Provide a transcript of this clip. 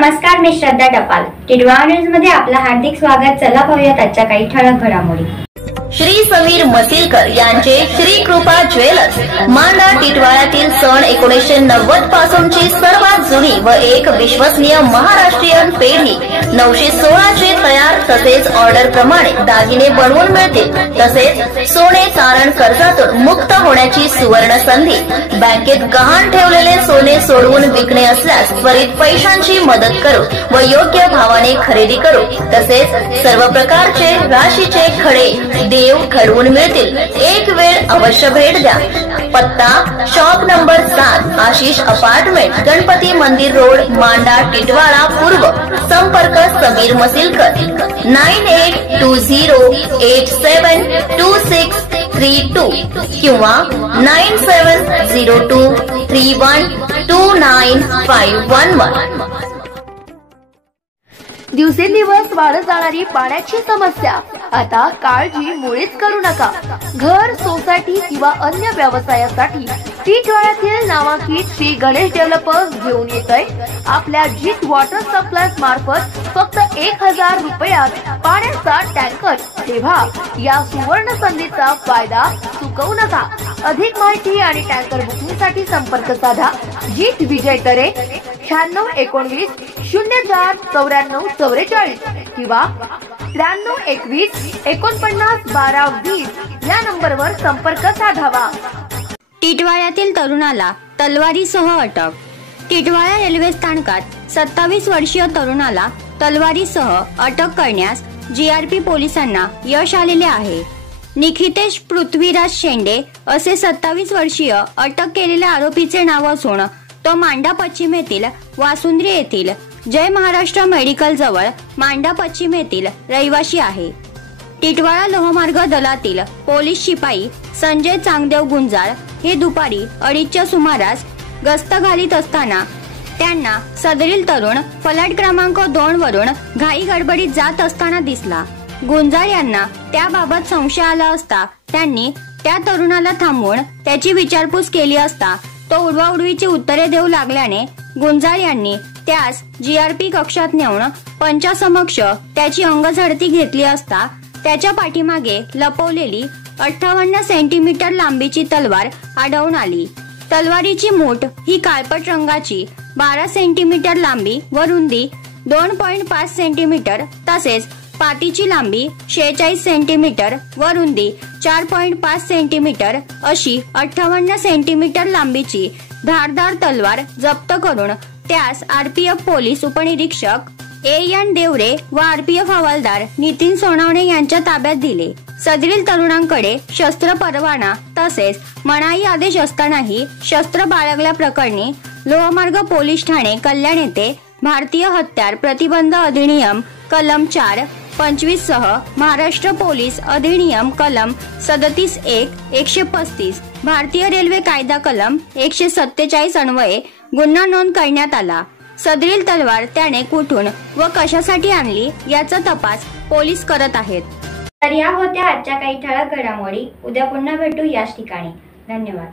नमस्कार, मी श्रद्धा टपाल. टिटवाळा न्यूज मध्ये आपलं हार्दिक स्वागत. चला पाहूयात आजच्या काही ठळक घडामोडी. श्री समीर मसिलकर यांचे श्री कृपा ज्वेलर्स मांडा टिटवाळ्यातील सन 1990 पासूनची सर्वात जुनी व एक विश्वसनीय महाराष्ट्रीयन पेढी 916 चे तयार तसेच ऑर्डर प्रमाणे दागिने बनवून मिळतील. तसेच सोने तारण कर्जातून मुक्त होण्याची सुवर्ण संधी. बँकेत गहाण ठेवलेले सोने सोडवून विकणे असल्यास त्वरित पैशांची मदत करू व योग्य भावाने खरेदी करू. तसेच सर्व प्रकारचे राशीचे खडे देव घडवून मिळतील. एक वेळ अवश्य भेट द्या. पत्ता shop number 7 Ashish apartment, Ganpati मंदिर रोड, मांडा टिटवाळा पूर्व. संपर्क समीर मसिलकर 9820872632 किंवा 9702312951. दिवसेंदिवस वाढत जाणारी पाण्याची समस्या. आता काळजी मुळीच करू नका. घर, सोसायटी किंवा अन्य व्यवसायासाठी टिटवाळ्यातील नामांकित श्री गणेश डेव्हलपर्स घेऊन येतय आपल्या जीत वॉटर सप्लाय मार्फत फक्त 1000 रुपयात पाण्याचा टँकर. तेव्हा या सुवर्ण संधीचा फायदा चुकवू नका. अधिक माहिती आणि टँकर बुकिंग साठी संपर्क साधा. जीत विजय तरे 9619049444 किंवा 9321491220 या नंबरवर संपर्क साधावा. टिटवाळ्यातील तरुणाला तलवारीसह अटक. टिटवाळा रेल्वे स्थानकात 27 वर्षीय तरुणाला तलवारीसह अटक करण्यास जीआरपी पोलिसांना यश आलेले आहे. निखितेश पृथ्वीराज शेंडे असे 27 वर्षीय अटक केलेल्या आरोपीचे नाव असून तो मांडा पश्चिम येथील वासुंद्री येथील जय महाराष्ट्र मेडिकल जवळ मांडा पश्चिम येथील रहिवासी आहे. टिटवाळा लोहमार्ग दलातील पोलीस शिपाई संजय चांगदेव गुंजाळ हे दुपारी 2:30च्या सुमारास गस्त घालीत असताना त्यांना सदरील तरुण फलाट क्रमांक 2 वरून घाई गडबडीत जात असताना दिसला. गुंजाळ यांना त्याबाबत संशय आला असता त्यांनी त्या तरुणाला थांबवून त्याची विचारपूस केली असता तो उडवाउडवीची उत्तरे देऊ लागल्याने गुंजाळ यांनी त्यास जीआरपी कक्षात नेऊन पंचासमक्ष त्याची अंगझडती घेतली असता त्याच्या पाठीमागे लपवलेली 58 सेंटीमीटर लांबीची तलवार आढळून आली. तलवारीची मूठ ही काळपट रंगाची 12 सेंटीमीटर लांबी व रुंदी 2.5 सेंटीमीटर तसेच पातीची लांबी 46 सेंटीमीटर व रुंदी 4.5 सेंटीमीटर अशी 58 सेंटीमीटर लांबीची धारदार तलवार जप्त करून त्यास आरपीएफ पोलीस उपनिरीक्षक A.N. देवरे व आरपीएफ हवालदार नितीन सोनावणे यांच्या ताब्यात दिले. सदरील तरुणांकडे शस्त्र परवाना तसेच मनाई आदेश असतानाही शस्त्र बाळगल्याप्रकरणी लोहमार्ग पोलीस ठाणे कल्याण येथे भारतीय हत्यार प्रतिबंध अधिनियम कलम 4(25) सह महाराष्ट्र पोलीस अधिनियम कलम 37(1)(135) भारतीय रेल्वे कायदा कलम 147 अन्वये गुन्हा नोंद करण्यात आला. सदरील तलवार त्याने कुठून व कशासाठी आणली याचा तपास पोलीस करत आहेत. तर या होत्या आजच्या काही ठळक घडामोडी. उद्या पुन्हा भेटू याच ठिकाणी. धन्यवाद.